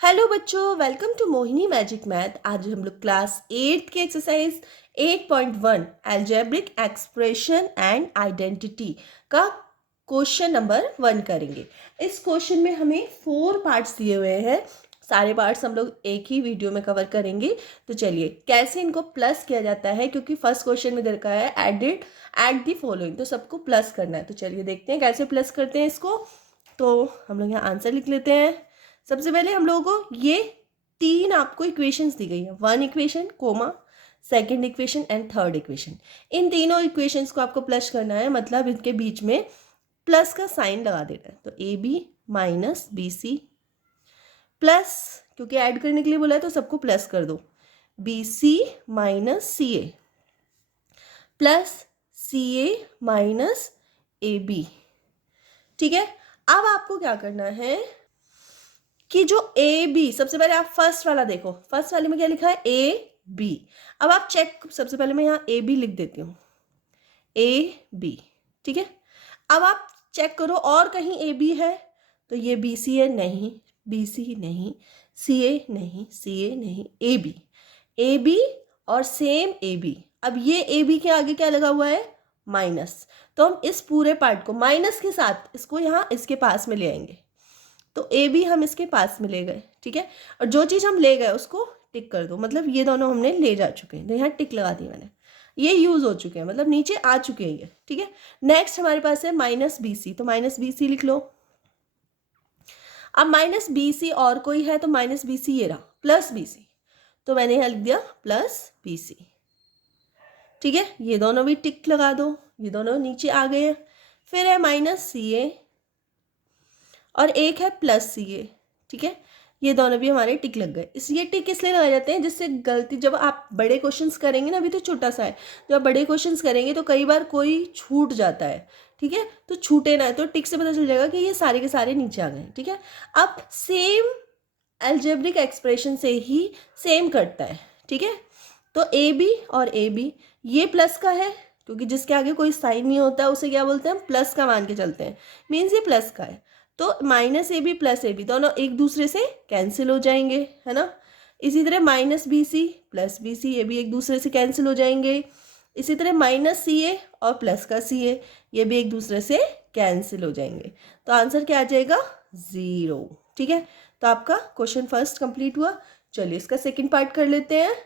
Hello बच्चों, welcome to Mohini magic math. आज हम लोग क्लास 8 की exercise 8.1 algebraic expression and identity का क्वेश्चन नंबर 1 करेंगे। इस क्वेश्चन में हमें 4 पार्ट्स दिए हुए हैं। सारे पार्ट्स हम लोग एक ही वीडियो में कवर करेंगे। तो चलिए कैसे इनको प्लस किया जाता है, क्योंकि फर्स्ट क्वेश्चन में दरकार है एड दी फॉलोइंग, तो सबको प्लस करना है। तो चलिए देखते हैं कैसे प्लस करते हैं इसको। तो हम लोग यहाँ आंसर लिख लेते हैं। सबसे पहले हम लोगों को ये 3 आपको इक्वेशंस दी गई है, 1 equation comma, second equation and third equation. इन तीनों इक्वेशंस को आपको प्लस करना है, मतलब इनके बीच में प्लस का साइन लगा देना है। तो A B minus B C plus, क्योंकि ऐड करने के लिए बोला है तो सबको प्लस कर दो, B C minus C A plus C A minus A B. ठीक है, अब आपको क्या करना है कि जो ए बी, सबसे पहले आप फर्स्ट वाला देखो, फर्स्ट वाले में क्या लिखा है ए बी। अब आप चेक, सबसे पहले मैं यहाँ ए बी लिख देती हूँ, ए बी। ठीक है, अब आप चेक करो और कहीं ए बी है तो ये बी सी है, नहीं, बी सी नहीं, सी ए नहीं, सी ए नहीं, ए बी और सेम ए बी। अब ये ए बी के आगे क्या लगा हुआ है, माइनस। तो हम इस पूरे पार्ट को माइनस के साथ इसको यहाँ इसके पास में ले आएंगे, तो ए बी हम इसके पास में ले गए। ठीक है, और जो चीज़ हम ले गए उसको टिक कर दो, मतलब ये दोनों हमने ले जा चुके हैं, तो यहाँ टिक लगा दी मैंने, ये यूज हो चुके हैं, मतलब नीचे आ चुके हैं ये। ठीक है, नेक्स्ट हमारे पास है माइनस बी सी, तो माइनस बी सी लिख लो। अब माइनस बी सी और कोई है तो माइनस बी सी ये रहा, प्लस बी सी, तो मैंने यहाँ लिख दिया प्लस बी सी। ठीक है, ये दोनों भी टिक लगा दो, ये दोनों नीचे आ गए हैं। फिर है माइनस सी ए और एक है प्लस सी ए। ठीक है, ये दोनों भी हमारे टिक लग गए। ये टिक इसलिए लगाए जाते हैं जिससे गलती, जब आप बड़े क्वेश्चंस करेंगे ना, अभी तो छोटा सा है, जब आप बड़े क्वेश्चंस करेंगे तो कई बार कोई छूट जाता है। ठीक है, तो छूटे ना, तो टिक से पता चल जाएगा कि ये सारे के सारे नीचे आ गए। ठीक है, अब सेम एल्जेब्रिक एक्सप्रेशन से ही सेम करता है। ठीक है, तो ए बी और ए बी, ये प्लस का है क्योंकि जिसके आगे कोई साइन नहीं होता उसे क्या बोलते हैं, हम प्लस का मान के चलते हैं, मीन्स ये प्लस का है। तो minus A B plus A B दोनों एक दूसरे से कैंसिल हो जाएंगे, है ना। इसी तरह minus B C plus B C, ये भी एक दूसरे से कैंसिल हो जाएंगे। इसी तरह माइनस सी ए और प्लस का सी ए, ये भी एक दूसरे से कैंसिल हो जाएंगे। तो आंसर क्या आ जाएगा, 0। ठीक है, तो आपका क्वेश्चन फर्स्ट कंप्लीट हुआ। चलिए इसका सेकंड पार्ट कर लेते हैं।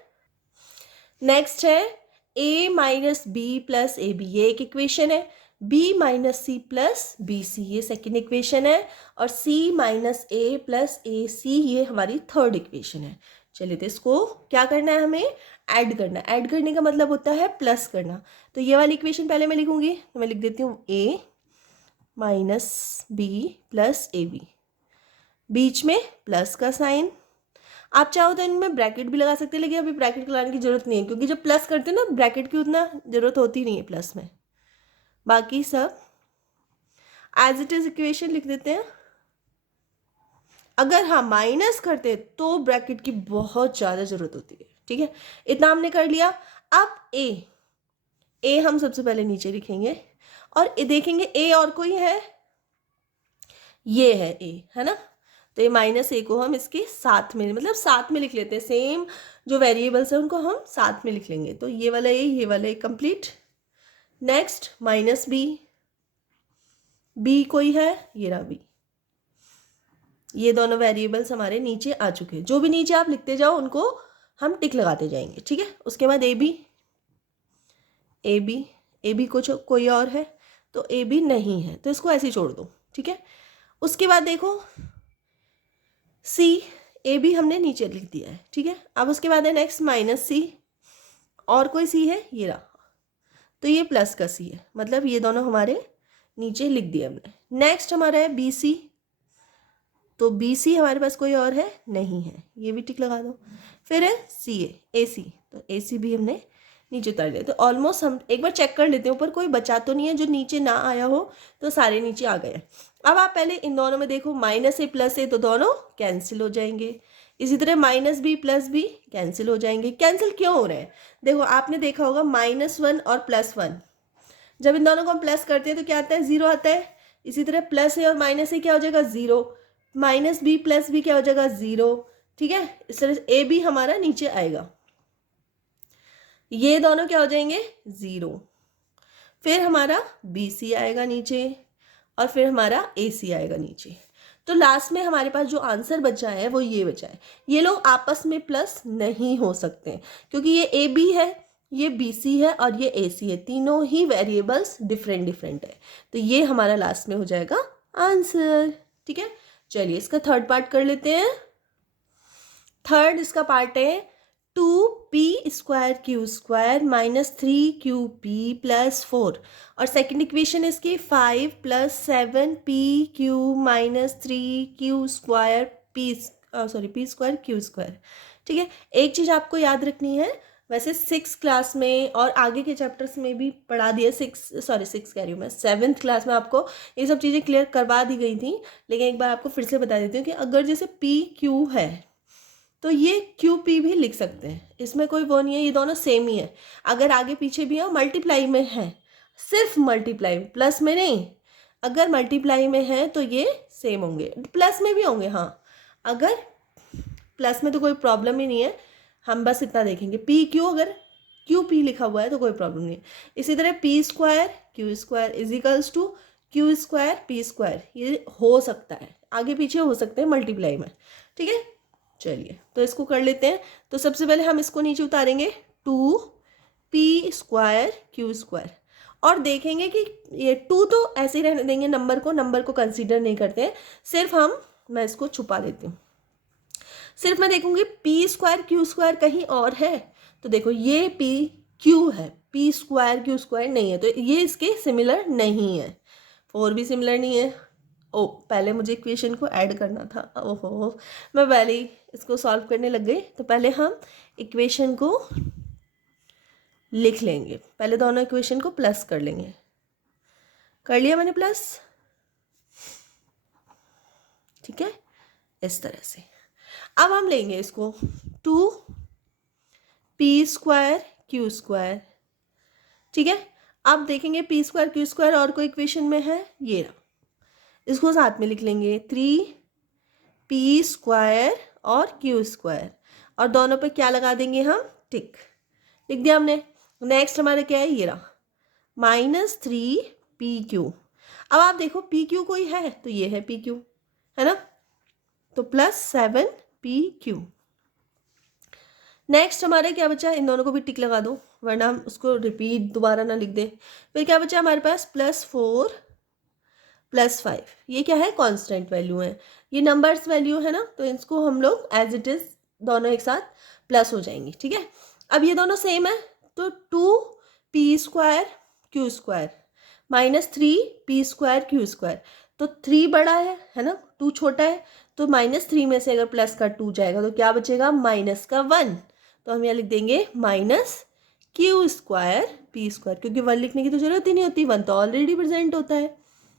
नेक्स्ट है a minus B plus A B, ये एक इक्वेशन है। b minus C plus B C, ये सेकेंड इक्वेशन है। और c minus A plus A C, ये हमारी थर्ड इक्वेशन है। चलिए तो इसको क्या करना है, हमें ऐड करना है। ऐड करने का मतलब होता है प्लस करना। तो ये वाली इक्वेशन पहले मैं लिखूंगी, तो मैं लिख देती हूँ a minus B plus A B, बीच में प्लस का साइन। आप चाहो तो इनमें ब्रैकेट भी लगा सकते हैं, लेकिन अभी ब्रैकेट लगाने की जरूरत नहीं है, क्योंकि जब प्लस करते हैं ना, ब्रैकेट की उतना जरूरत होती नहीं है प्लस में। बाकी सब एज इट इज इक्वेशन लिख देते हैं। अगर हाँ माइनस करते तो ब्रैकेट की बहुत ज़्यादा जरूरत होती है। ठीक है, इतना हमने कर लिया। अब ए हम सबसे पहले नीचे लिखेंगे और देखेंगे ए और कोई है, ये है ए, है ना। तो ये माइनस ए को हम इसके साथ में, मतलब साथ में लिख लेते हैं, सेम जो वेरिएबल्स हैं उनको हम साथ में लिख लेंगे। तो ये वाला ए, ये वाला ए कंप्लीट। नेक्स्ट माइनस बी कोई है, ये रहा बी। ये दोनों वेरिएबल्स हमारे नीचे आ चुके हैं। जो भी नीचे आप लिखते जाओ उनको हम टिक लगाते जाएंगे। ठीक है, उसके बाद ए बी कुछ कोई और है तो ए बी नहीं है, तो इसको ऐसे ही छोड़ दो। ठीक है, उसके बाद देखो सी, ए बी हमने नीचे लिख दिया है। ठीक है, अब उसके बाद है नेक्स्ट माइनस सी, और कोई सी है, ये रहा, तो ये प्लस का सी है, मतलब ये दोनों हमारे नीचे लिख दिए हमने। नेक्स्ट हमारा है बी सी, तो बी सी हमारे पास कोई और है नहीं है, ये भी टिक लगा दो। फिर है सी ए सी, तो ए सी भी हमने नीचे उतार दिया। तो ऑलमोस्ट हम एक बार चेक कर लेते हैं ऊपर कोई बचा तो नहीं है, जो नीचे ना आया हो तो सारे नीचे आ गए। अब आप पहले इन दोनों में देखो, माइनस ए प्लस ए, तो दोनों कैंसिल हो जाएंगे। इसी तरह minus B plus B cancel हो जाएंगे। कैंसिल क्यों हो रहे हैं, देखो आपने देखा होगा -1 और +1, जब इन दोनों को हम प्लस करते हैं तो क्या आता है, 0 आता है। इसी तरह प्लस ए और माइनस ए क्या हो जाएगा, 0। माइनस बी प्लस बी क्या हो जाएगा 0, ठीक है। इस तरह से ए बी हमारा नीचे आएगा, ये दोनों क्या हो जाएंगे 0, फिर हमारा बी सी आएगा नीचे और फिर हमारा ए सी आएगा नीचे। तो लास्ट में हमारे पास जो आंसर बचा है वो ये बचा है। ये लोग आपस में प्लस नहीं हो सकते क्योंकि ये ए बी है, ये बी सी है और ये ए सी है, तीनों ही वेरिएबल्स डिफरेंट डिफरेंट है। तो ये हमारा लास्ट में हो जाएगा आंसर, ठीक है। चलिए इसका थर्ड पार्ट कर लेते हैं। थर्ड इसका पार्ट है 2p² q² minus 3qp plus 4 और सेकेंड इक्वेशन इसकी 5 + 7pq minus 3q² p² q², ठीक है। एक चीज़ आपको याद रखनी है, वैसे 6 क्लास में और आगे के चैप्टर्स में भी पढ़ा दिया, 6 कह रही हूँ मैं, 7th क्लास में आपको ये सब चीज़ें क्लियर करवा दी गई थी, लेकिन एक बार आपको फिर से बता देती हूँ कि अगर जैसे पी क्यू है तो ये क्यू पी भी लिख सकते हैं, इसमें कोई वो नहीं है, ये दोनों सेम ही है। अगर आगे पीछे भी हो मल्टीप्लाई में है, सिर्फ मल्टीप्लाई में, प्लस में नहीं। अगर मल्टीप्लाई में है तो ये सेम होंगे, प्लस में भी होंगे, हाँ अगर प्लस में तो कोई प्रॉब्लम ही नहीं है, हम बस इतना देखेंगे पी क्यू, अगर क्यू पी लिखा हुआ है तो कोई प्रॉब्लम नहीं है। इसी तरह p² q² equals to q² p², ये हो सकता है, आगे पीछे हो सकते हैं मल्टीप्लाई में, ठीक है। चलिए तो इसको कर लेते हैं। तो सबसे पहले हम इसको नीचे उतारेंगे 2p² q² और देखेंगे कि ये 2 तो ऐसे ही रहने देंगे, नंबर को कंसीडर नहीं करते हैं, सिर्फ मैं इसको छुपा देती हूँ। सिर्फ मैं देखूंगी p² q² कहीं और है, तो देखो ये p q है, p² q² नहीं है, तो ये इसके सिमिलर नहीं है। 4 भी सिमिलर नहीं है। ओ पहले मुझे इक्वेशन को ऐड करना था, ओहो मैं पहले ही इसको सॉल्व करने लग गई। तो पहले हम इक्वेशन को लिख लेंगे, पहले दोनों इक्वेशन को प्लस कर लेंगे। कर लिया मैंने प्लस, ठीक है, इस तरह से। अब हम लेंगे इसको 2p² q², ठीक है। अब देखेंगे p² q² और कोई इक्वेशन में है, ये रहा, इसको साथ में लिख लेंगे 3p² और q² और दोनों पे क्या लगा देंगे हम, टिक, लिख दिया हमने। नेक्स्ट हमारा क्या है, ये रहा -3pq। अब आप देखो pq कोई है तो ये है pq, है ना, तो +7pq। नेक्स्ट हमारे क्या बचा, इन दोनों को भी टिक लगा दो वरना हम उसको रिपीट दोबारा ना लिख दें। फिर क्या बचा हमारे पास +4 + 5, ये क्या है, कांस्टेंट वैल्यू है, ये नंबर्स वैल्यू है ना, तो इसको हम लोग एज इट इज दोनों एक साथ प्लस हो जाएंगे, ठीक है। अब ये दोनों सेम है तो 2p² q² minus 3p² q², तो 3 बड़ा है ना, 2 छोटा है, तो -3 में से अगर प्लस का 2 जाएगा तो क्या बचेगा, -1, तो हम यहाँ लिख देंगे -q² p², क्योंकि 1 लिखने की तो जरूरत ही नहीं होती, 1 तो ऑलरेडी प्रेजेंट होता है।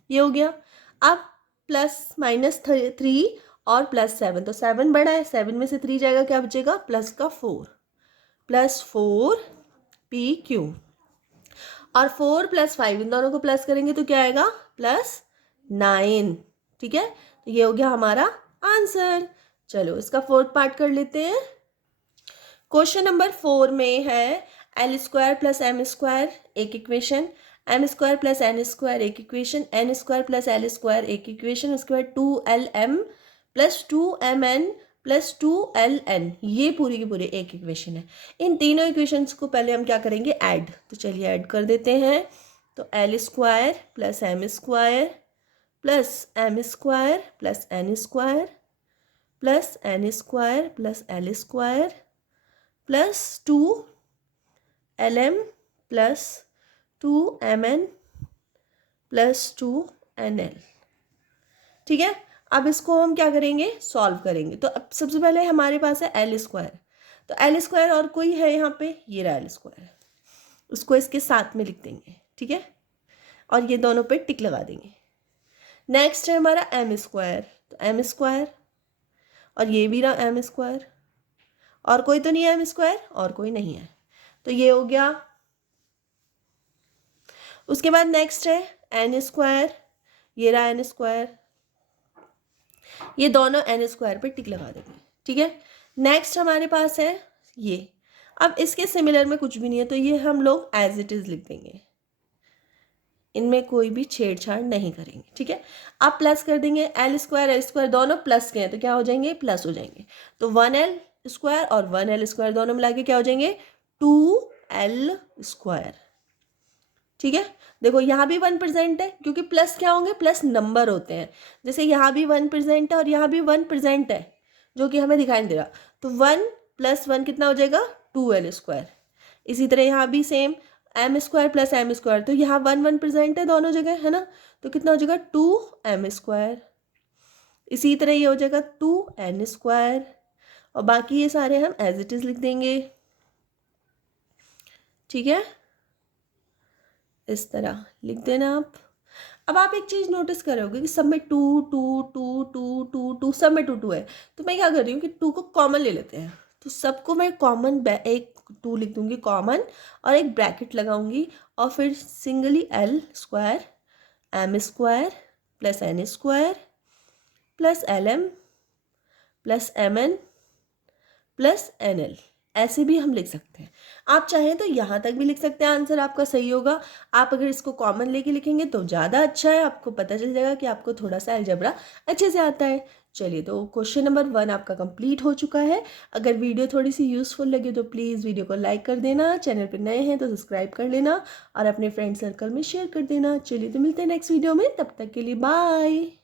ये हो गया। अब +-3 और +7, तो 7 बड़ा है, 7 में से 3 जाएगा, क्या बचेगा, +4 pq और 4 + 5 इन दोनों को प्लस करेंगे तो क्या आएगा, +9, ठीक है। तो ये हो गया हमारा आंसर। चलो इसका फोर्थ पार्ट कर लेते हैं। क्वेश्चन नंबर 4 में है l² + m² एक इक्वेशन, m² + n² एक इक्वेशन, n² + l² एक इक्वेशन, उसके बाद 2lm + 2mn + 2ln, ये पूरी की पूरी एक इक्वेशन है। इन तीनों इक्वेशंस को पहले हम क्या करेंगे, ऐड, तो चलिए ऐड कर देते हैं। तो l² + m² + m² + n² + n² + l² plus 2lm + 2mn + 2nl, ठीक है। अब इसको हम क्या करेंगे, सॉल्व करेंगे। तो अब सबसे पहले हमारे पास है l², तो l² और कोई है यहाँ पे, ये रहा l², उसको इसके साथ में लिख देंगे, ठीक है, और ये दोनों पे टिक लगा देंगे। नेक्स्ट है हमारा m², तो m² और ये भी रहा m², और कोई तो नहीं है m² और कोई नहीं है, तो ये हो गया। उसके बाद नेक्स्ट है n², ये रहा n², ये दोनों एन स्क्वायर पे टिक लगा देंगे, ठीक है। नेक्स्ट हमारे पास है ये, अब इसके सिमिलर में कुछ भी नहीं है तो ये हम लोग एज इट इज़ लिख देंगे, इनमें कोई भी छेड़छाड़ नहीं करेंगे, ठीक है। अब प्लस कर देंगे, एल स्क्वायर दोनों प्लस के हैं तो क्या हो जाएंगे, प्लस हो जाएंगे। तो 1l² और 1l² दोनों मिला के क्या हो जाएंगे, 2l², ठीक है। देखो यहाँ भी 1% है क्योंकि प्लस क्या होंगे, प्लस नंबर होते हैं। जैसे यहाँ भी 1% है और यहाँ भी 1% है जो कि हमें दिखाई नहीं दे रहा, तो 1 + 1 कितना हो जाएगा, 2l²। इसी तरह यहाँ भी सेम, m² + m², तो यहाँ 1% है दोनों जगह, है ना, तो कितना हो जाएगा 2m²। इसी तरह ये हो जाएगा 2n², और बाकी ये सारे हम एज इट इज़ लिख देंगे, ठीक है, इस तरह लिख देना आप। अब आप एक चीज़ नोटिस करोगे कि सब में 2 2 2 2 2 2 सब में 2 2 है, तो मैं क्या कर रही हूँ कि 2 को कॉमन ले लेते हैं, तो सबको मैं कॉमन एक 2 लिख दूँगी कॉमन, और एक ब्रैकेट लगाऊंगी, और फिर singly l² m² + n² + lm + mn + nl, ऐसे भी हम लिख सकते हैं। आप चाहें तो यहाँ तक भी लिख सकते हैं, आंसर आपका सही होगा। आप अगर इसको कॉमन लेके लिखेंगे तो ज़्यादा अच्छा है, आपको पता चल जाएगा कि आपको थोड़ा सा अलजेब्रा अच्छे से आता है। चलिए, तो क्वेश्चन नंबर 1 आपका कंप्लीट हो चुका है। अगर वीडियो थोड़ी सी यूज़फुल लगे तो प्लीज़ वीडियो को लाइक कर देना, चैनल पर नए हैं तो सब्सक्राइब कर लेना, और अपने फ्रेंड सर्कल में शेयर कर देना। चलिए, तो मिलते हैं नेक्स्ट वीडियो में, तब तक के लिए बाय।